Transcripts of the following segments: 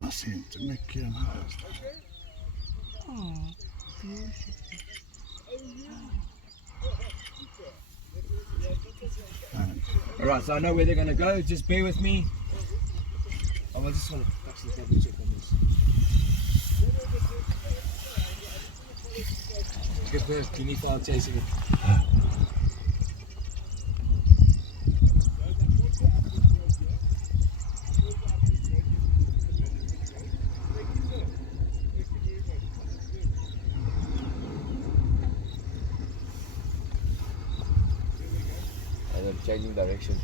That's him to make him house. Oh, beautiful. Alright, so I know where they're going to go. Just bear with me. I just want to actually double check on this. Good first, guinea fowl chasing it. And I'm changing direction.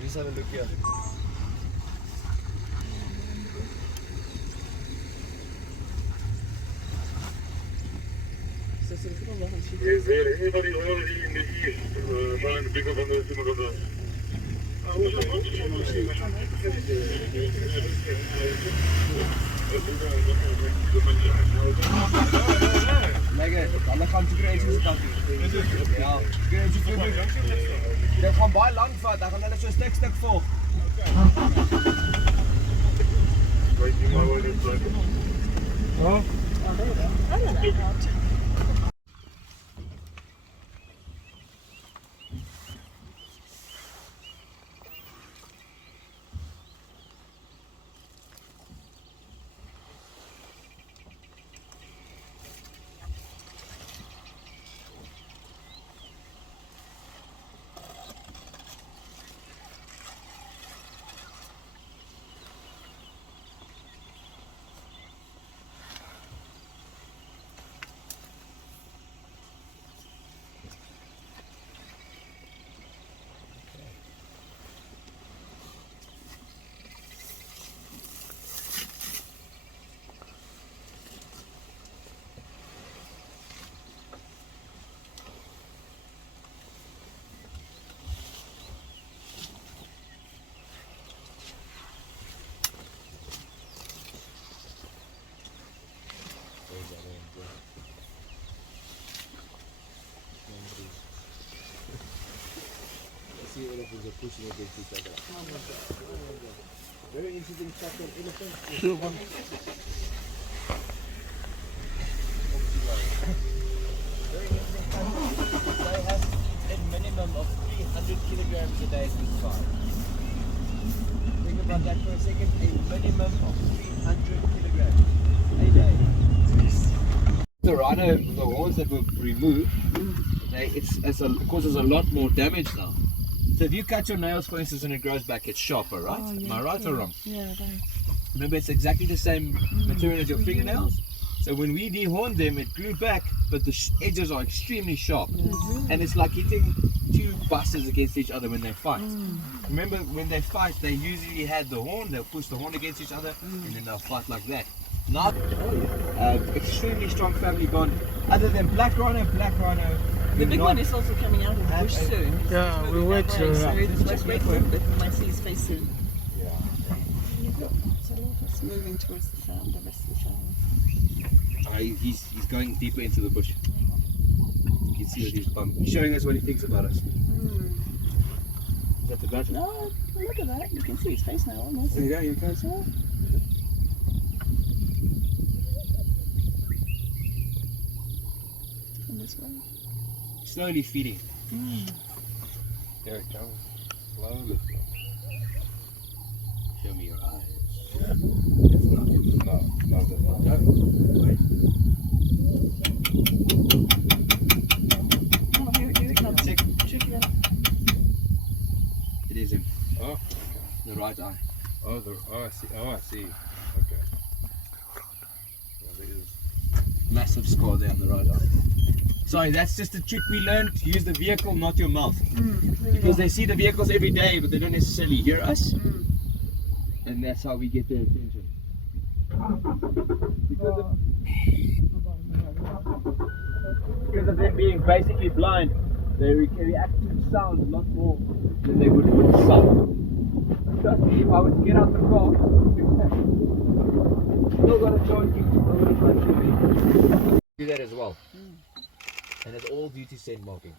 Just have a look here. Is there anybody already in the east trying to pick up on those crocodiles? Lekker, hulle gaan security kant toe. Ja, security voor. Dit gaan baie lank vat, dan gaan hulle so stuk volg. Oh, there you go. I don't know how to. See elephants are pushing against each other. Very interesting fact on elephants. Sure. Very interesting fact. They have a minimum of 300 kilograms a day to fly. Think about that for a second. A minimum of 300 kilograms a day. The rhino, the horns that were removed, it causes a lot more damage now. So if you cut your nails, for instance, and it grows back, it's sharper, right? Oh, yeah, Am I right or wrong? Yeah, right. Remember, it's exactly the same material as your fingernails. So when we dehorned them, it grew back, but the edges are extremely sharp. And it's like hitting two buses against each other when they fight. Remember, when they fight, they usually had the horn, they'll push the horn against each other, and then they'll fight like that. Now, extremely strong family bond. Other than black rhino. The big one is also coming out of the bush soon. Yeah, we wait So to. just wait for him, but we might see his face soon. Yeah. So it's moving towards the farm, the rest of the farm. He's going deeper into the bush. You can see with his bum. He's showing us what he thinks about us. Is that the battery? No, look at that. You can see his face now almost. Yeah, you can see. From this way. Slowly feeding. There it comes. Slowly. Show me your eyes. It's not. Wait. Oh, here it comes. Check. Check it out. It is him. Oh, okay. The right eye. Oh, I see. Okay. Well, there is. Massive scar there on the right eye. Sorry, that's just a trick we learned. Use the vehicle, not your mouth. Because they see the vehicles every day, but they don't necessarily hear us. And that's how we get their attention. Because of them being basically blind, they react to sound a lot more than they would with sight. Trust me, if I was to get out the car, still got a chance to do that as well. And it's all due to scent marking.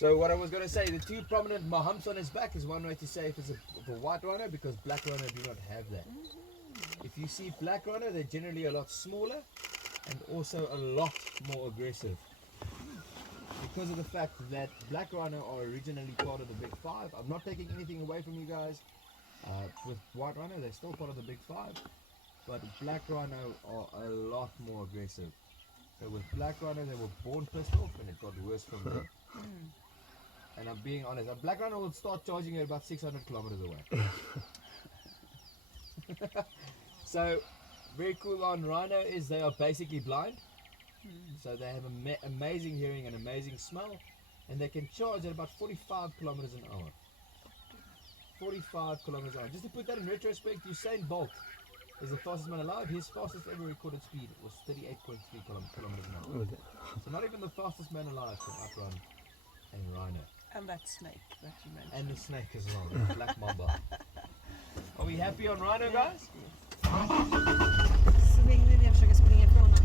So what I was going to say, the two prominent humps on his back is one way to say if it's a white rhino, because black rhino do not have that. If you see black rhino, they're generally a lot smaller and also a lot more aggressive. Because of the fact that black rhino are originally part of the big five. I'm not taking anything away from you guys. With white rhino, they're still part of the big five. But black rhino are a lot more aggressive. So with black rhino, they were born pissed off and it got worse from there. And I'm being honest, a black rhino will start charging at about 600 kilometers away. So, very cool on rhino is they are basically blind. So they have amazing hearing and amazing smell. And they can charge at about 45 kilometers an hour. 45 kilometers an hour. Just to put that in retrospect, Usain Bolt is the fastest man alive. His fastest ever recorded speed was 38.3 kilometers an hour. So not even the fastest man alive can outrun a rhino. And that snake that you mentioned. And the snake as well, the black mamba. Are we happy on rhino, guys? Så vill jag försöka springa ifrån honom.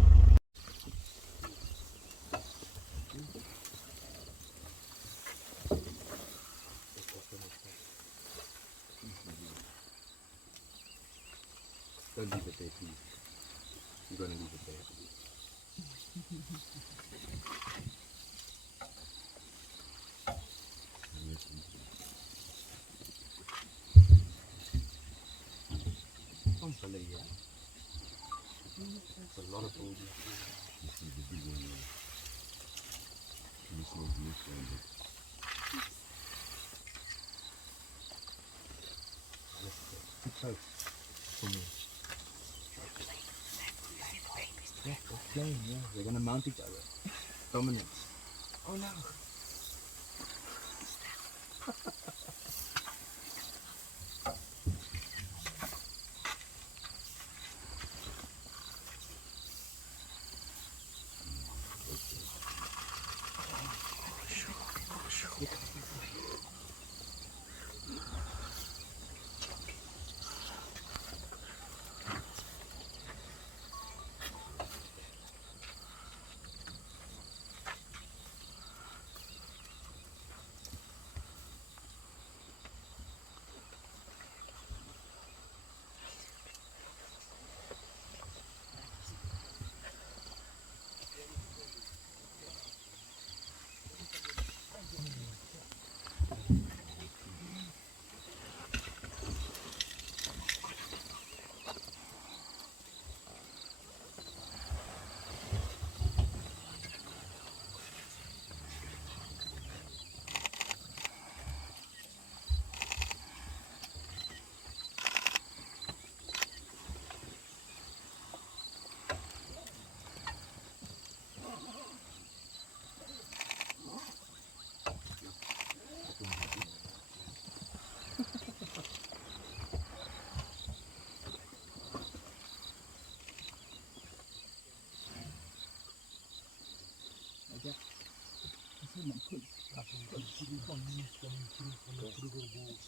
Don't leave it there, please. You're going to leave it there. That's a lot of old. This is the big one. This one, this one. Too close for me. Yeah, they're playing, yeah. They're going to mount each other. Dominance. Oh no.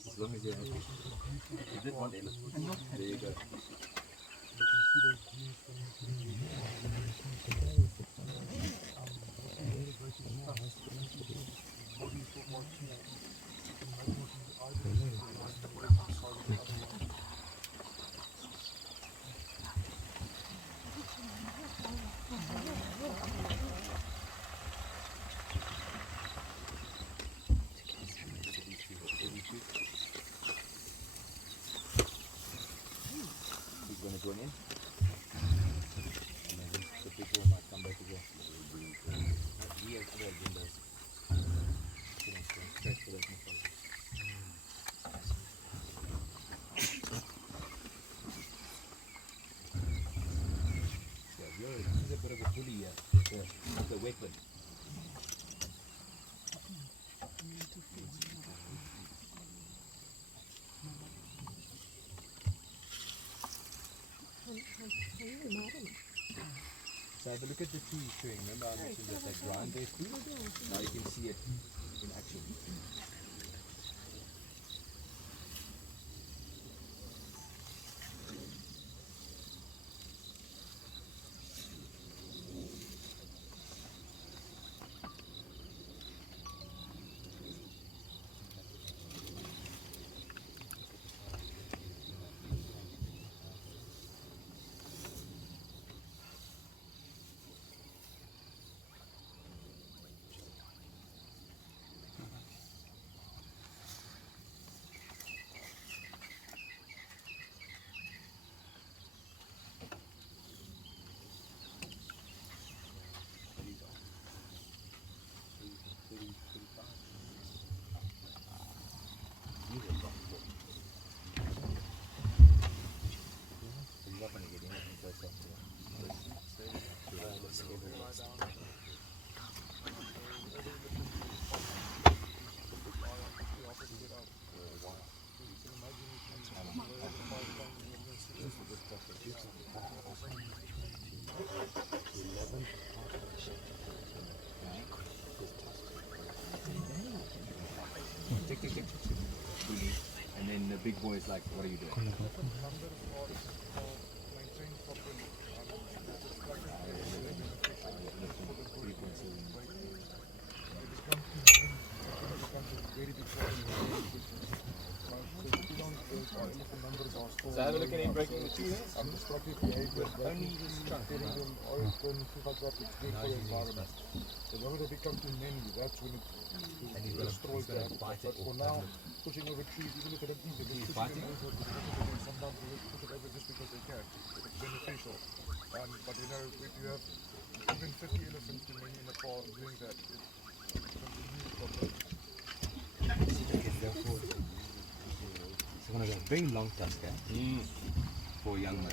As long as you're happy. You did one elephant. There you go. He's going to join in. And then the people might come back again. We have other agendas. Straight for that method. Yeah, he's a bit of a bully here. With a weapon. So have a look at the tree chewing. Remember I mentioned that they grind their food? Now you can see it in action. big boys, like, what are you doing? So have a look at him breaking the tree there. Destructive behaviors that Only is his trunk, getting them open, things like that, it's good for the environment. The moment they become too many, that's when it destroys the habitat. But for now, pushing over trees, even if they don't eat them, just pushing them over, and sometimes they just push it over just because they can. It's beneficial. But you know, if you have even 50 elephants too many in the farm doing that, it becomes a huge problem. It's one of those very long tusks, for a young male.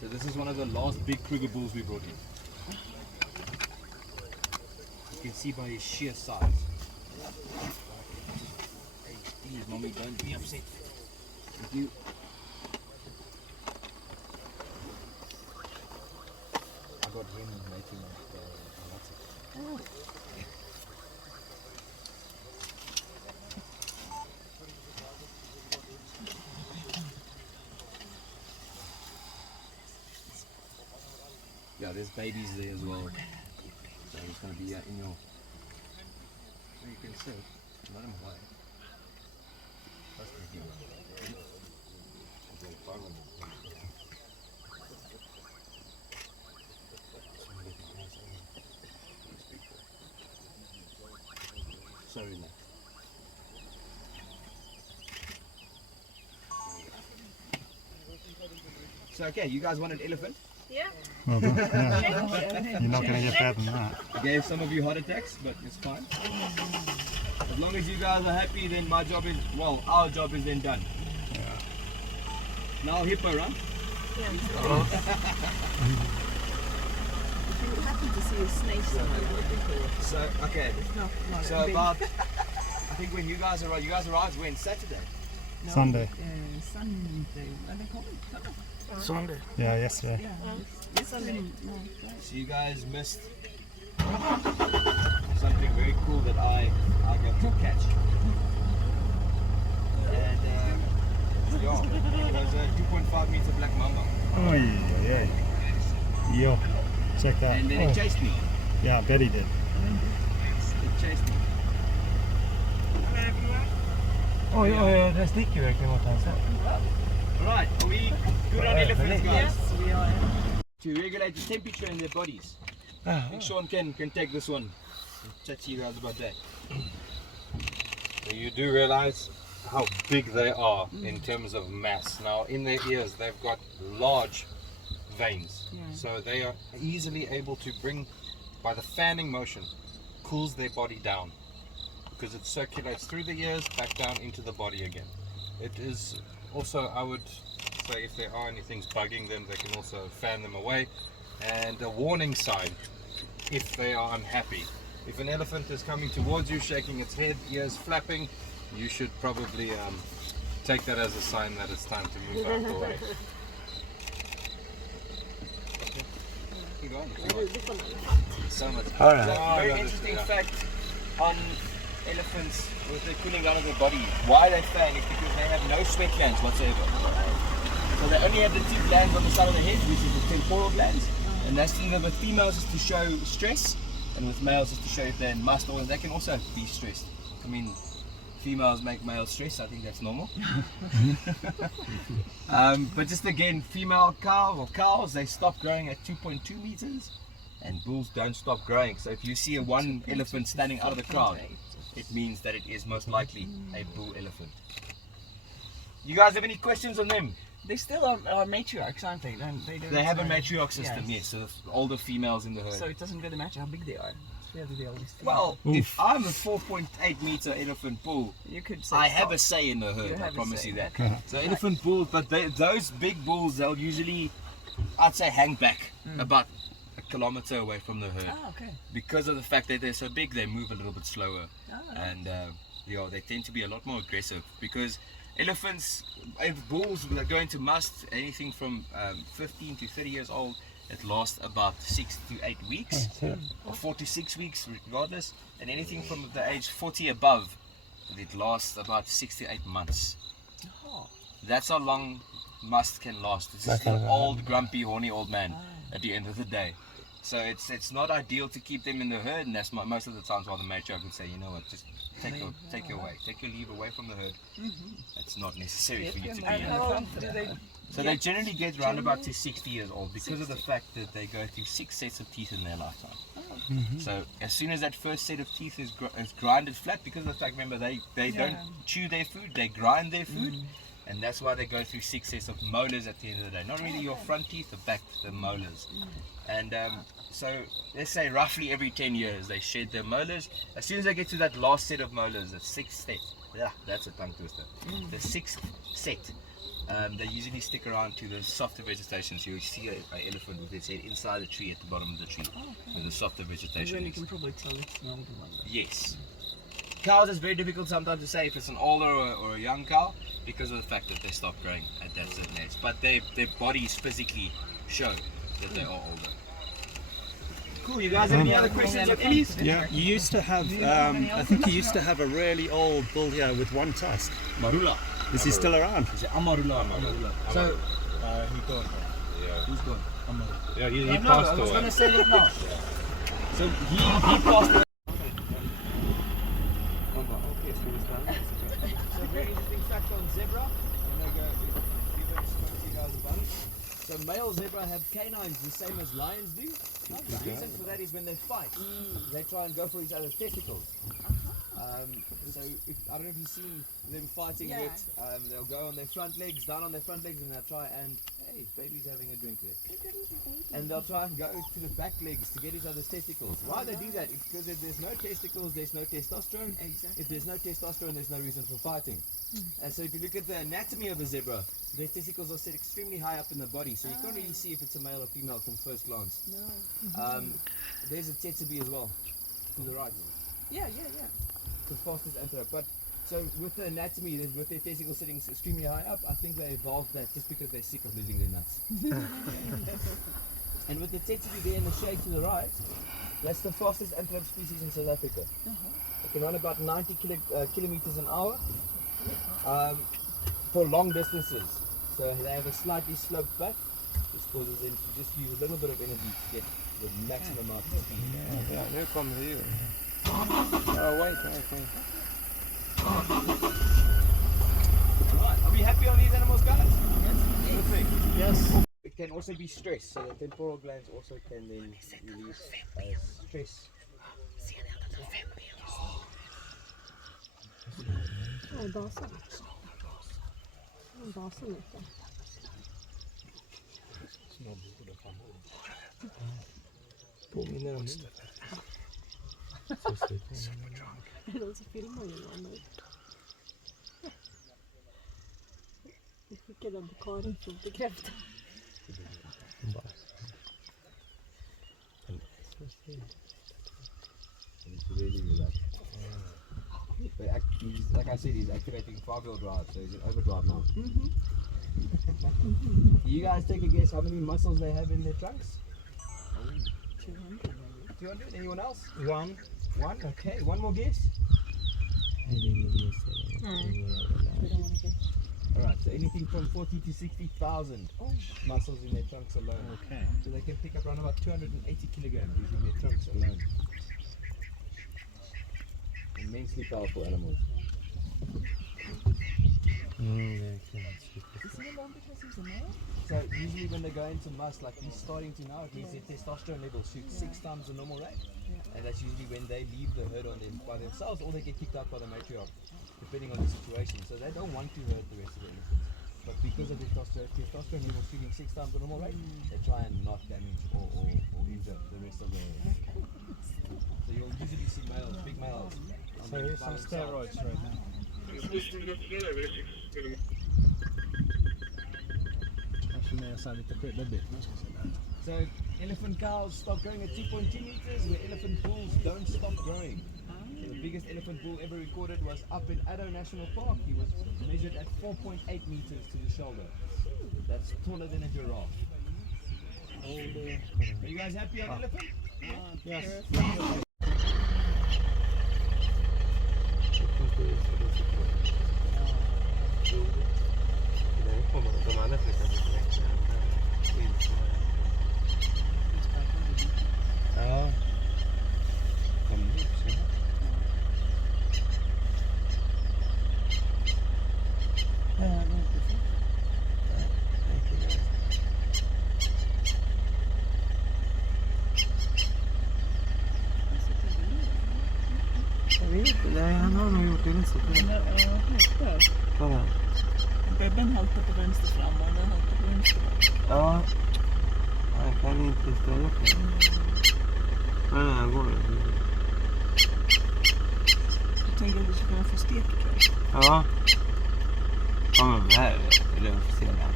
So this is one of the last big Kruger bulls we brought in. You can see by his sheer size. Hey, please, mommy, don't be upset. Thank you. I got him making lots of. Yeah, there's babies there as well. So it's going to be in your. So you can sit, let him play. That's pretty good. So relaxed. So okay, you guys want an elephant? Yeah. Well, yeah. You're not going to get better than that. I gave some of you heart attacks, but it's fine. As long as you guys are happy, then my job is, well, our job is then done. Yeah. Now hippo, right? Yeah. If you happen to see a snake somewhere, So, okay. it's not So a big- about, I think when you guys arrived when? Saturday? no, Sunday. Sunday. What do they call it? Sunday. Yeah, yesterday. Yeah. Yesterday. No, So you guys missed something very cool that I got to catch. And yeah, it was a 2.5 meter black mamba. Oh, yeah. Yo, check that. And then it chased me. Yeah, I bet he did. It chased me. Oj, det sticker verkligen mot hans sätt. Alright, are we good on elephants, guys? yes, we are. To regulate the temperature in their bodies. I think Sean can take this one. Chat to you guys about that. So you do realize how big they are in terms of mass. Now in their ears they've got large veins, so they are easily able to bring, by the fanning motion, cools their body down because it circulates through the ears back down into the body again. It is also, I would say, if there are any things bugging them, they can also fan them away. And a warning sign if they are unhappy. If an elephant is coming towards you, shaking its head, ears flapping, you should probably take that as a sign that it's time to move out the way. Keep going. So much. Alright. So, very interesting fact on elephants with the cooling down of their body. Why they fan is because they have no sweat glands whatsoever. So they only have the two glands on the side of the head, which is the temporal glands, and that's either with females is to show stress, and with males is to show if they're in muscle, and they can also be stressed. I mean, females make males stress, I think that's normal. But just again, female cows, they stop growing at 2.2 meters, and bulls don't stop growing. So if you see one elephant standing out of the crowd, it means that it is most likely a bull elephant. You guys have any questions on them? They still are matriarchs, aren't they? They have a matriarch system, yes, so all the females in the herd. So it doesn't really matter how big they are. Yeah, they always think. Well, if I'm a 4.8 meter elephant bull, you could say I have stop. a say in the herd, You I have a promise say. you that. Okay. So elephant bulls, but those big bulls, they'll usually, I'd say, hang back about a kilometer away from the herd. Ah, okay. Because of the fact that they're so big, they move a little bit slower. Ah, And they tend to be a lot more aggressive because Elephants, bulls that go into must, anything from 15 to 30 years old, it lasts about 6 to 8 weeks, or 4 to 6 weeks regardless, and anything from the age 40 above, it lasts about 6 to 8 months. That's how long must can last. This is an old, grumpy, horny old man at the end of the day. So it's not ideal to keep them in the herd, and that's most of the times why the matriarch would say, you know what, just take your leave away from the herd. It's not necessary for you to be in it. So they generally get round about to 60 years old because of the fact that they go through 6 sets of teeth in their lifetime. So as soon as that first set of teeth is grinded flat, because of the fact, remember, they don't chew their food, they grind their food. And that's why they go through 6 sets of molars at the end of the day. Not really your front teeth, the back, the molars. And so let's say roughly every 10 years they shed their molars. As soon as they get to that last set of molars, the 6th set, that's a tongue twister. The 6th set, they usually stick around to the softer vegetation. So you'll see an elephant with its head inside the tree at the bottom of the tree, where the softer vegetation Then you is. can probably tell it's an older one. Yes. Cows, is very difficult sometimes to say if it's an older or a young cow because of the fact that they stop growing at that certain age. But their bodies physically show that they are older. Cool, you guys have any other questions on Ellies? Yeah, you used to have, I think you used to have a really old bull here with one tusk. Marula. Is he still around? Is it Amarula? So, He gone. Yeah. who's gone? Yeah, he No, passed I was away. going to say that now. So he passed away. So very interesting fact on zebra. I'm going to go give you guys about it. So male zebra have canines the same as lions do. The reason for that is when they fight, they try and go for each other's testicles. So I don't know if you've seen them fighting yet. They'll go on their front legs, down on their front legs, and they'll try and, hey, baby's having a drink there. And they'll try and go to the back legs to get each other's testicles. Why they do that? It's because if there's no testicles, there's no testosterone. If there's no testosterone, there's no reason for fighting. And so if you look at the anatomy of a zebra, their testicles are set extremely high up in the body, so you can't really see if it's a male or female from first glance. There's a tsetse as well, to the right. Yeah. The fastest antelope. But so with the anatomy, with their testicles sitting extremely high up, I think they evolved that just because they're sick of losing their nuts. And with the tsetse there in the shade to the right, that's the fastest antelope species in South Africa. They can run about 90 kilometers an hour for long distances. So they have a slightly sloped back. This causes them to just use a little bit of energy to get the maximum amount of speed. Yeah, here comes you. Oh, wait. Right, are we happy on these animals, guys? Yes. Perfect. Yes. It can also be stress, so the temporal glands also can then release stress. Vi skickade advokaten för att bekräfta. Like I said, he's activating 5-wheel drive, so he's in overdrive now. You guys take a guess how many muscles they have in their trunks? 200. 200? Anyone else? One. One? Okay, one more guess? We don't want to guess. Alright, so anything from 40 to 60,000 muscles in their trunks alone. Okay. So they can pick up around about 280 kilograms using their trunks alone. Immensely powerful animals. So usually when they go into must, like he's starting to now, it means their testosterone levels shoot 6 times the normal rate. And that's usually when they leave the herd on them by themselves or they get kicked out by the matriarch, depending on the situation. So they don't want to hurt the rest of the elephants. But because of the testosterone levels shooting 6 times the normal rate, they try and not damage or injure the rest of the So you'll usually see males, big males. So here's some steroids right now. So elephant cows stop growing at 2.2 meters, where elephant bulls don't stop growing. The biggest elephant bull ever recorded was up in Addo National Park. He was measured at 4.8 meters to the shoulder. That's taller than a giraffe. Are you guys happy on elephant? Yes. Ja. Kom nu, se. Jag vet inte. Nej, han har nog gjort det visst. Kolla. Bebben haltar på vänster fram och den haltar på vänster bak. Ja. Han kan inte stå upp. Nej, han går. Jag tänker att vi ska kunna få stek ikväll. Ja. Ja, men här är det lugnt att se den här.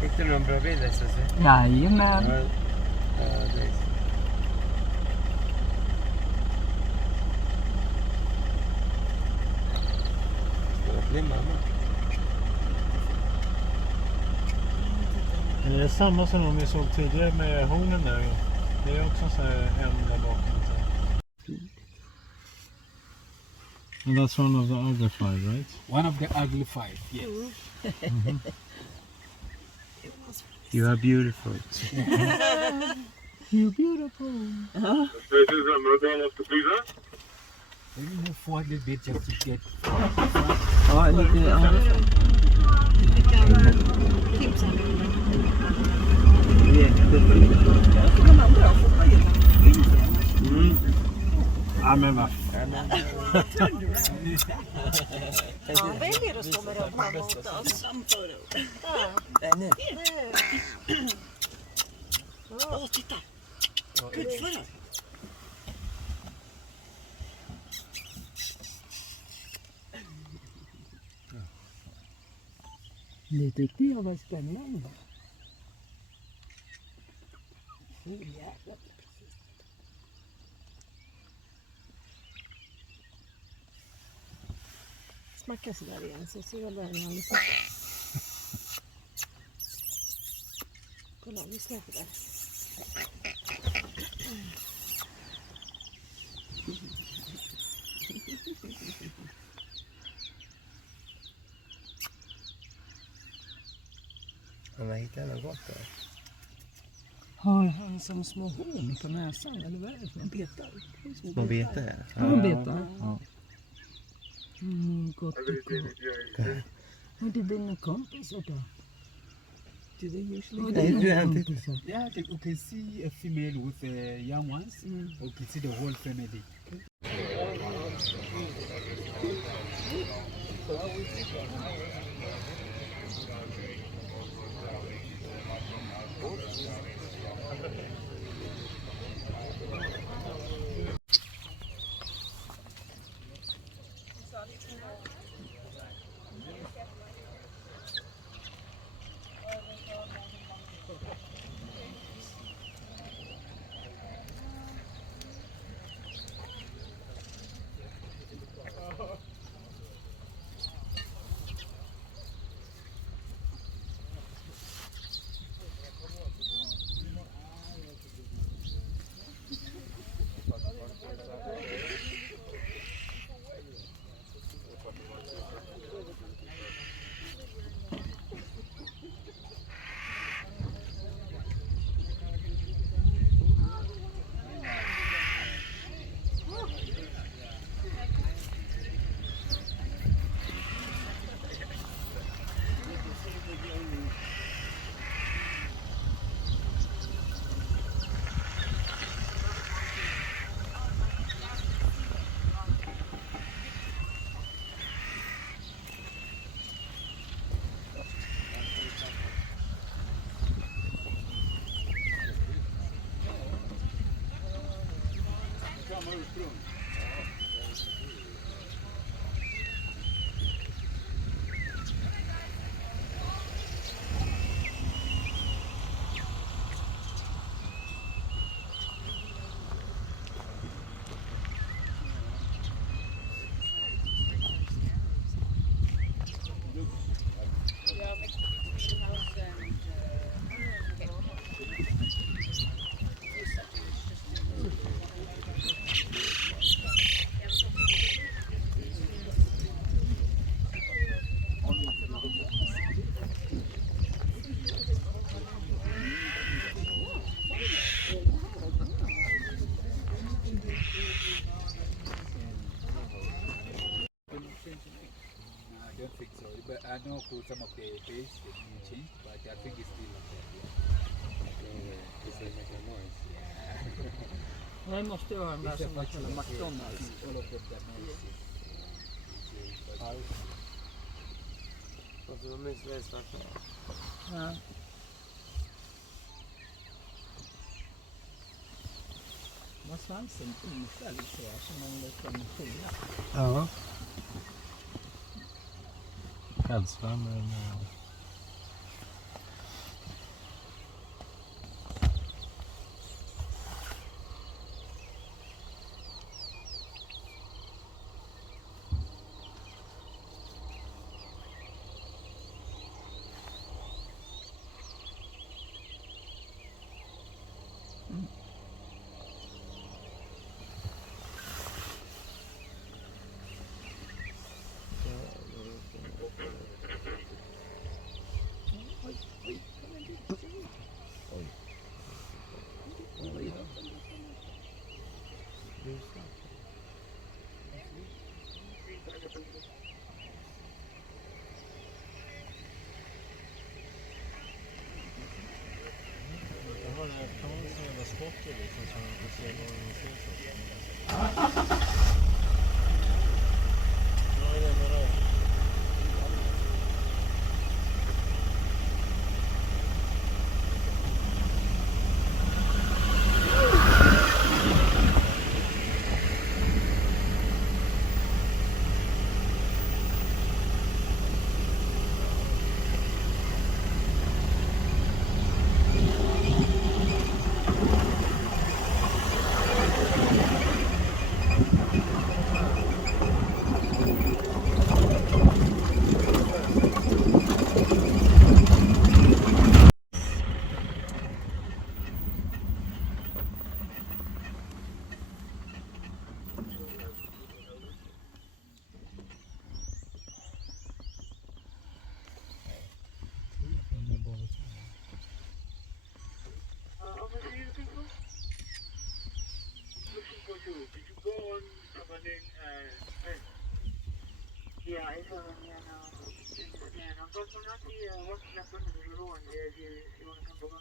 Fick du någon bra bild, Ceci? Jajamän. Ja, det är så. Ska det bli mamma? Det är samma som de vi såg tidigare med hornen där. Det är också så här en där bakom. And that's one of the other five, right? One of the ugly five, yes. You are beautiful. You're beautiful. This is a murder of the freezer. Maybe move forward a little bit just to get... Ja, lite... Ja. De andra får man gilla. Ja, men vad Ja, väljer att stå med röven mot oss. Åh, titta! Kuddförare! Det tyckte jag var spännande. Jävlar. Smacka så där igen så ser jag början lite. Kolla, vi släpper det. Han har hittat något gott där. Har han som små horn på näsan eller vad är det för en betar? Små bete här. Ja, betar. Ja. Gott och gott. Har du dina kompisar då? Do they usually Yeah, you can see a female with young ones, or you can see the whole family. to some of the base that we changed, but I think it's still like that. Does they make a noise? Nej, måste ju ha den där som man kallar McDonalds. All of them that noise. Alltså de är så svarta. Ja. Var svansen infälld så här, som en liten skilla. Ja. Pälsvärmen. Yeah, I saw them, yeah, no. Yeah, but we're not the what's left under the road there if you want to come over.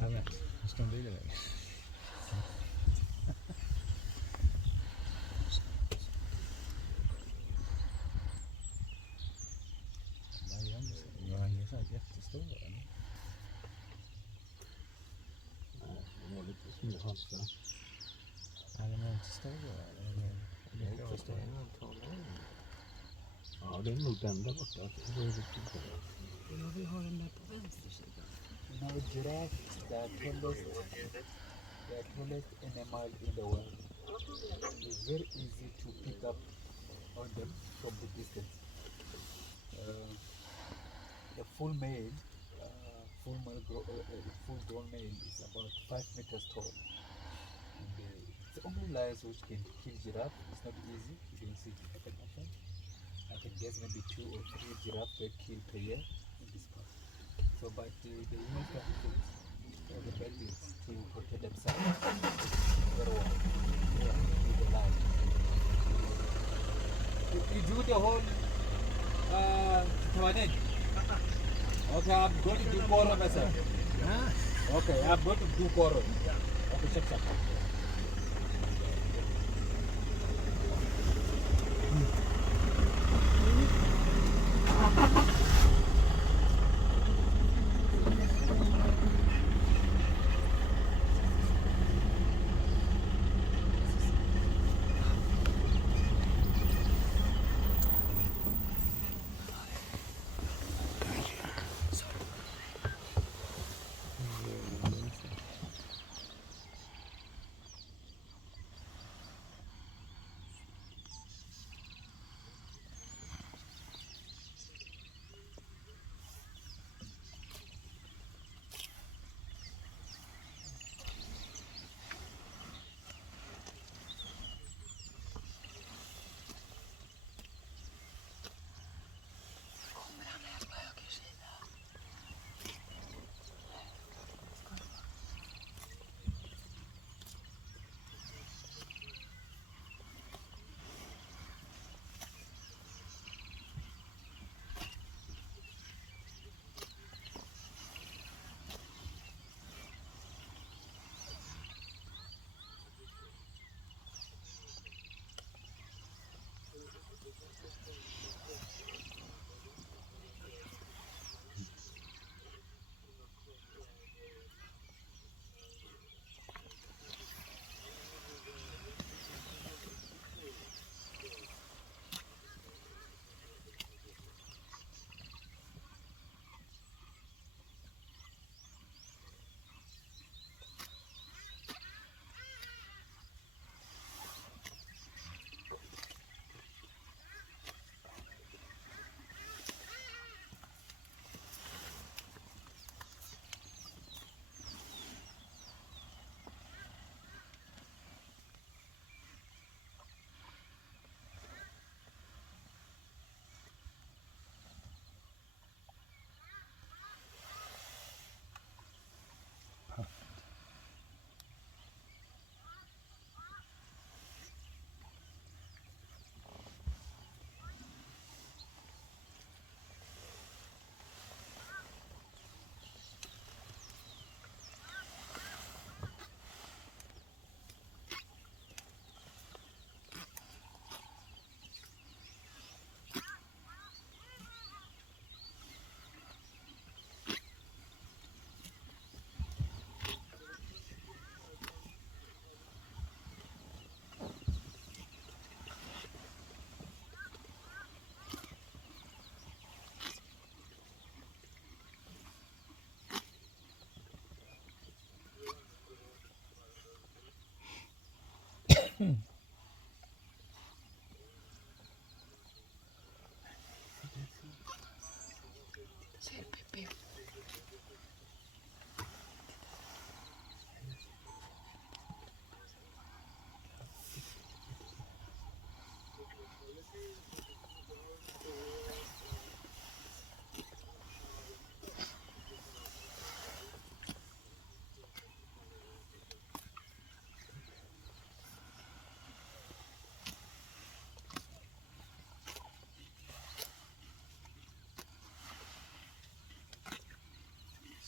Jag vet, hur ska de bygga det? De är så jättestora. Nej, de är lite småhalta. Nej, de är inte stora. De är inte stora. Ja, det är nog den där borta. Det är riktigt bra. Ja, vi har den där på vänster sida. You know, giraffe is the tallest animal in the world. It's very easy to pick up on them from the distance. The full grown male is about 5 meters tall. And it's only lions which can kill giraffe. It's not easy. You don't see it happen often. I can guess maybe 2 or 3 giraffe were killed per year in this park. So, but the use of things, the bellies to protect themselves very well. Yeah, with the life. You do the whole Tawanen. Okay, I'm going to do Koro myself. Okay, I'm going to do Koro. Okay, check.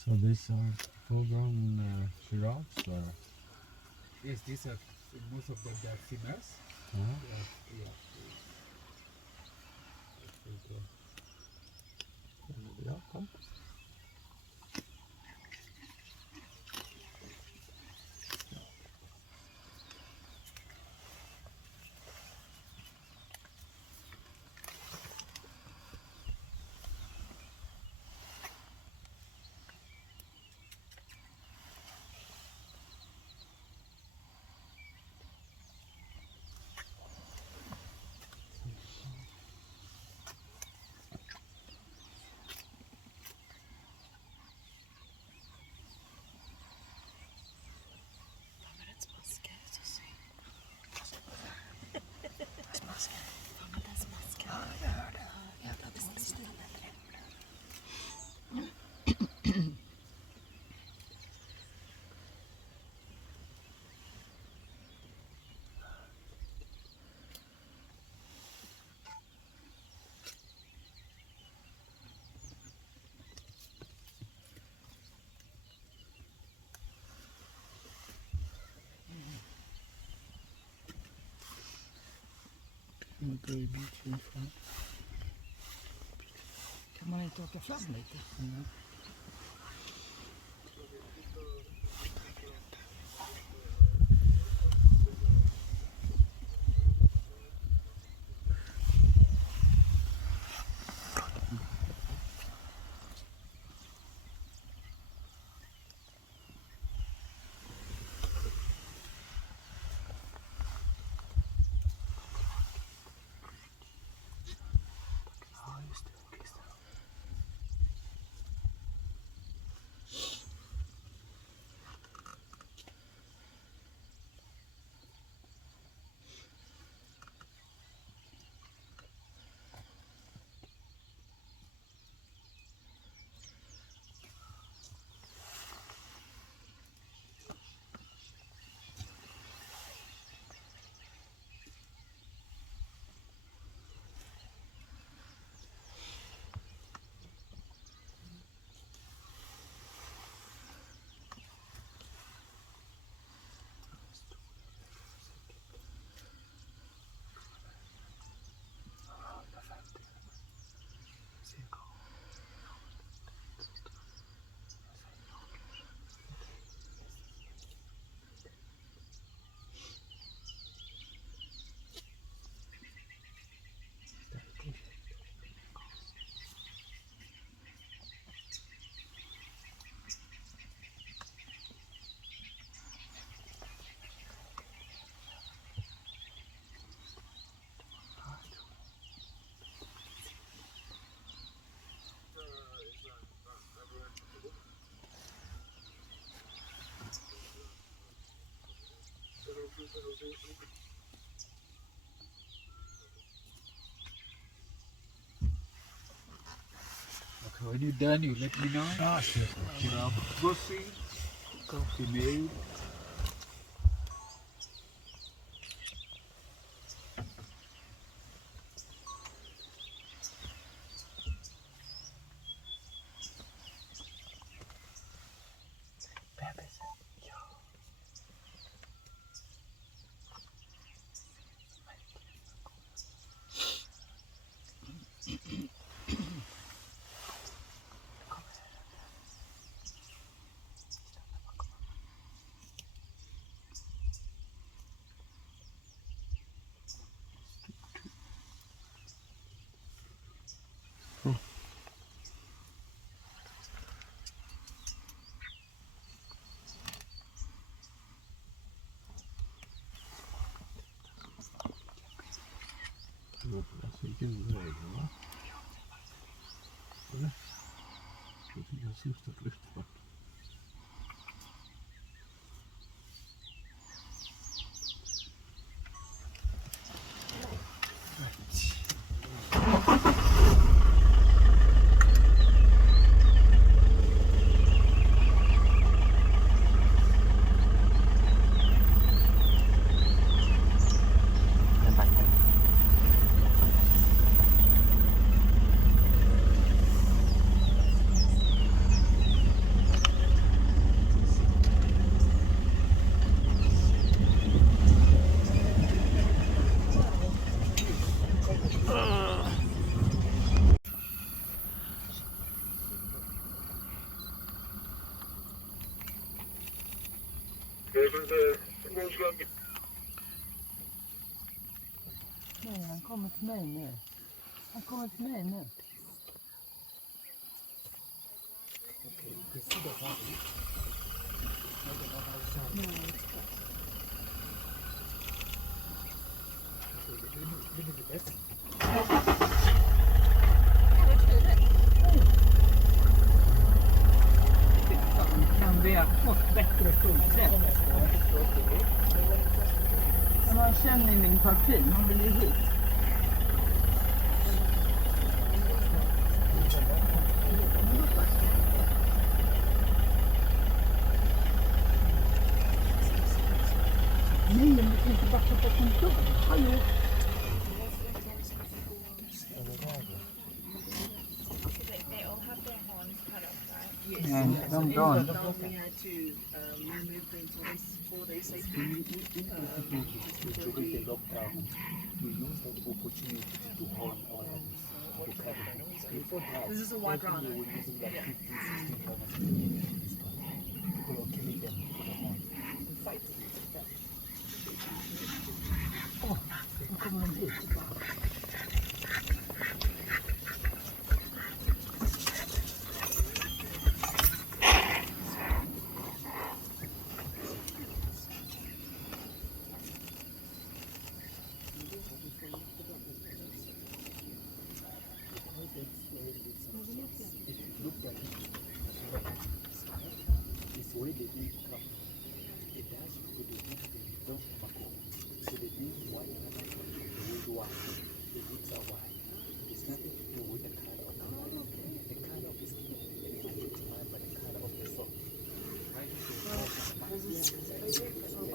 So these are full-grown giraffes, or? Yes, these are most of them. They are females. Yeah. Yeah, come. Very beautiful. Kan man inte åka fram lite? Okay, when you're done, you let me know. Ah, sure. Giraffe crossing. Female. Vilken väg va? Eller? Jag tycker jag syftar rätt vart. Nej, han kommer till mig nu. Han kommer till mig nu. Kan vi ha fått bättre skjutsrätt? Men han känner ju min parfym, han vill ju hit. Nej, men du kan inte backa på kontor. Hallå? Yeah, I'm gone. This is a white rhino.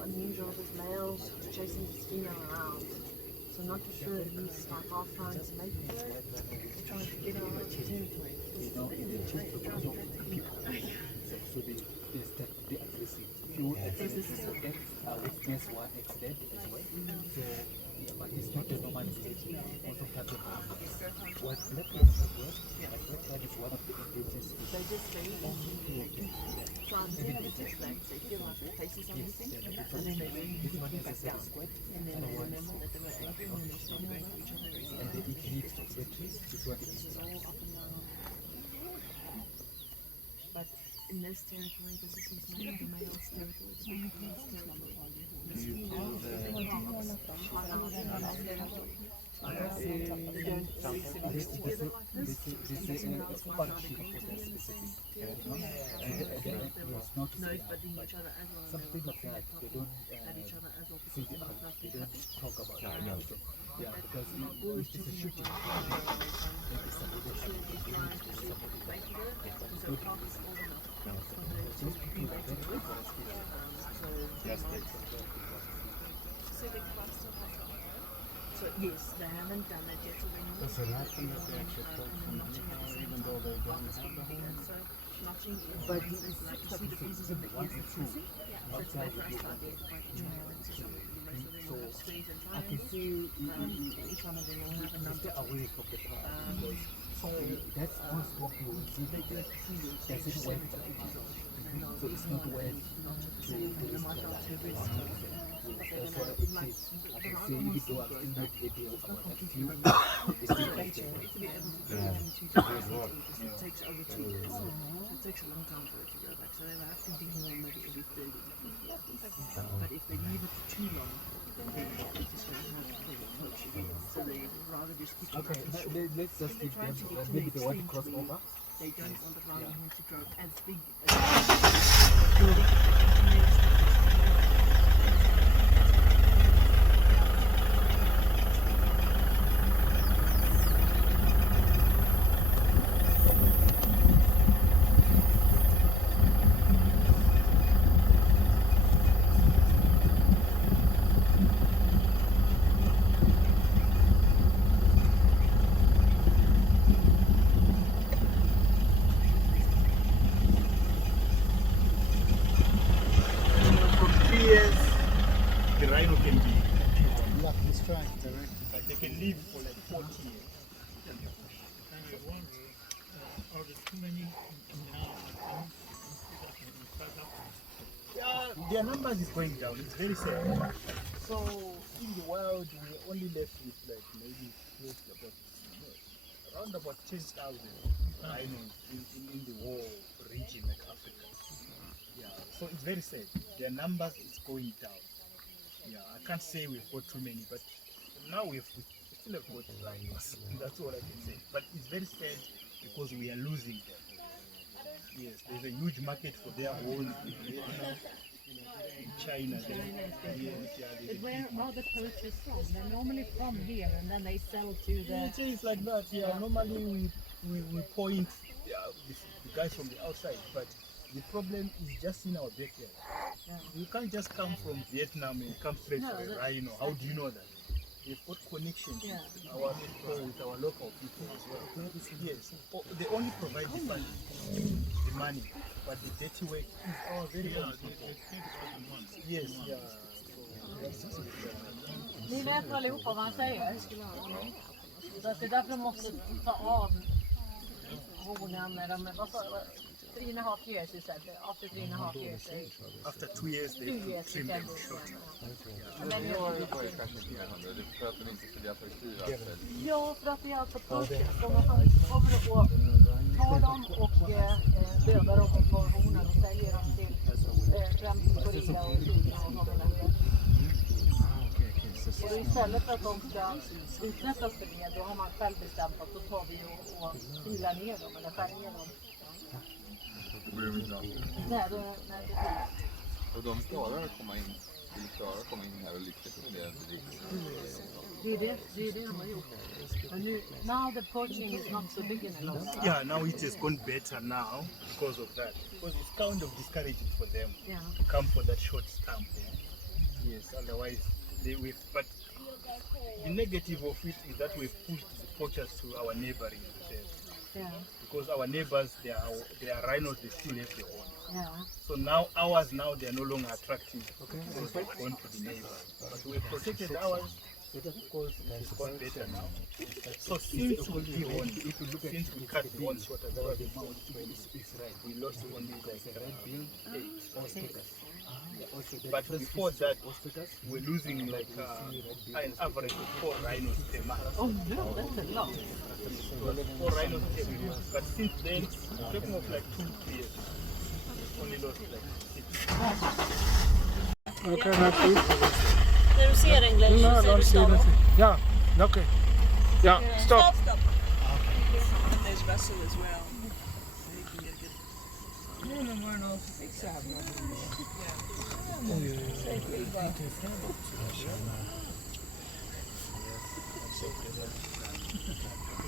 Unusual with males chasing his female around. So I'm not too sure if he's like half trying to make it or trying to get out of territory. So they aggressive. Pure aggressive. Weakness one accident as well. So yeah, but it's not a normal stage. Also happen. What leopards as well? Like leopard is one of the endangered species. They just try and have a test like they feel like their faces are missing and then they This one is a seven squid. and then they remember that they were angry and then they start going for each other And they eat leaves from the trees. This one This is is all up and down. But in this territory, this is his male, the male's territory, the female's territory. Nosebudding each other as well. something like that. They don't At each other as well. see the they don't talk about it. So, yeah, because it's just a shooting. Maybe somebody He's trying to see if he can make it because the park is old enough for the to be mated with. So yes, they haven't done it yet. So they know There's a lot that they actually pulled from the animal, even though they don't have the horn. so notching is But like you see the pieces in the ears and two. So it's outside very the fast to identify each one. Most of them will have squares and I can triangles. see Each one of them will have a stay number. away from the car because that's most what you will see. That's it when so it's not when to that's what it is. I can say even though I've seen that video about a few, it's still like that. To be able to go from 2 to 6 inches, it takes over 2 years. So it takes a long time for it to go back. So they will have to be more maybe every 30 to 50 years. But if they leave it for too long, then they just don't have the approach again. So they rather this picture. Okay, let's just keep trying to them. get to Maybe the they want to extreme cross over. They don't want the rhino to grow as big From 3 years, the rhino can be Yeah, he's trying to direct it. like they can live for like 40 years. Yeah, their numbers is going down. It's very sad. So in the wild, we're only left with like maybe close to around about 10,000 rhinos in the whole region like Africa. Yeah, so it's very sad. Their numbers is going down. Yeah, I can't say we've got too many, but now we still have got rhinos. That's all I can say. But it's very sad because we are losing them. Yes, there's a huge market for their wool in Vietnam, in China. Yes, yeah, But where are the poachers from? They're normally from here and then they sell to the... it is like that. Yeah, normally we point the guys from the outside, but the problem is just in our backyard. You can't just come from Vietnam and come straight for a rhino. How do you know that? We've got connections with our people, with our local people as well. Yes, they only provide the funding, the money, but the dirty work is our very own people. Yes, yeah. So, Ni vet allihopa vad han säger. Så att det är därför de måste ta av honan när de... Vad sa du? 3.5 years you said. After 3.5 years. after 2 years, they 2 have years to trim you can them do short. it. And then you have to do it. För att de inte följer perspektivet. Ja, för att det är alltså poachers som kommer att ta dem och döda dem och ta honan och sälja dem till främst Korea och Kina och sådana länder. Och istället för att de ska utsättas för det, då har man själv bestämt att då tar vi och filar ner dem eller skär ner dem. Nej, då, nej, det blir. Och de klarar att komma in, vill klara att komma in här och lyckas med det. Det är det de har gjort. Men nu, now the poaching is not so big any longer. Yeah, now it has gone better now because of that. Because it's kind of discouraging for them to come for that short stamp. Yes, otherwise but the negative of it is that we've pushed the poachers to our neighboring reserves. Yeah. Because our neighbors, they are rhinos, they still have their own. Yeah. So now ours, they are no longer attractive because they've gone to the neighbors. But we've protected ours because it's gone better now. So since we cut the horn shorter, we lost only like 8. But before that, we're losing like an average of 4 rhinos per month. Oh no, that's a lot. 4 rhinos per month. But since then, talking of like 2 years, only lost like 6. Okay, Nati. När du ser en glädje så säger du stopp. Ja, okej. Ja, stopp. Stop. There's Russell as well. So you can get a good...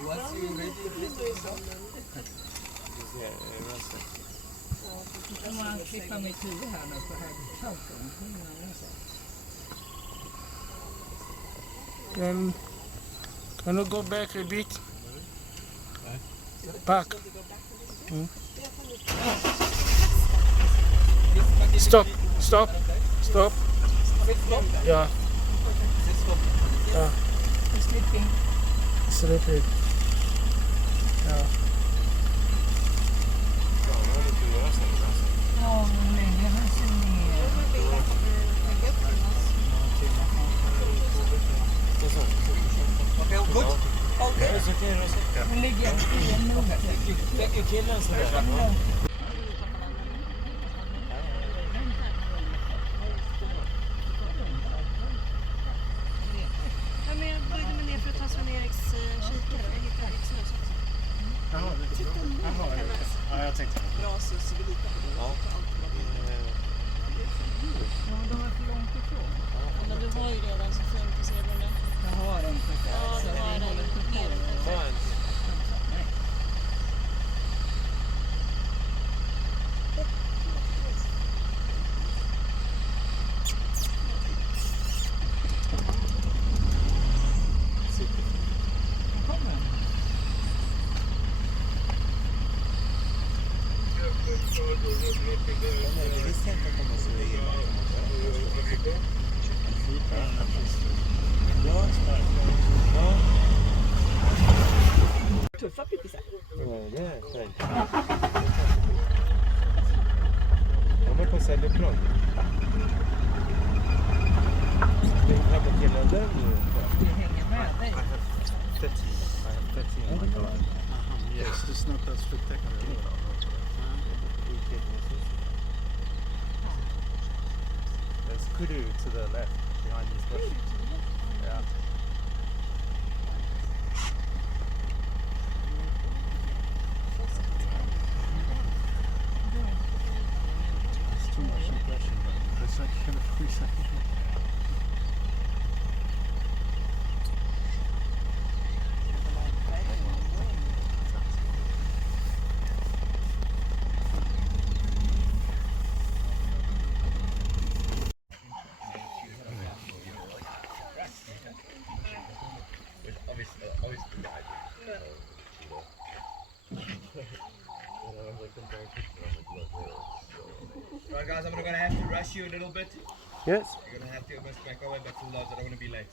Once you're ready, please do so. Jag måste klippa mitt huvud här nu för här kalken. Can you go back a bit? Back. Stop. Stop. Stop. Yeah. Yeah. Sleeping. Sleeping. Yeah. Ja, men lägger han sig ner. Okay, good. Hon ligger i en noga. Väcker killen sådär. Jag böjde mig ner för att ta Sven-Eriks Jaha, ja, jag tänkte. Glasus och lite Ja. Ja, de är för långt ifrån. Eller du har ju redan så fint på zebrorna. Jag har en på Ja, så du vi har håller den inte på. mer än perfekt. Det visste jag inte att de var så illa. Ja. Tuffa pippisar. Ja, det är fint. De är på säljeplan. Spring fram och killa den nu. Vi hänger med dig. 13 on the guard. Yes, it's not that spectacular. There's kudu to the left behind these bushes. Yeah. It's too much impression. It's like kind of freezing. Right guys, I'm gonna have to rush you a little bit. Yes. You're gonna have to almost back away, but full loads. I don't want to be late.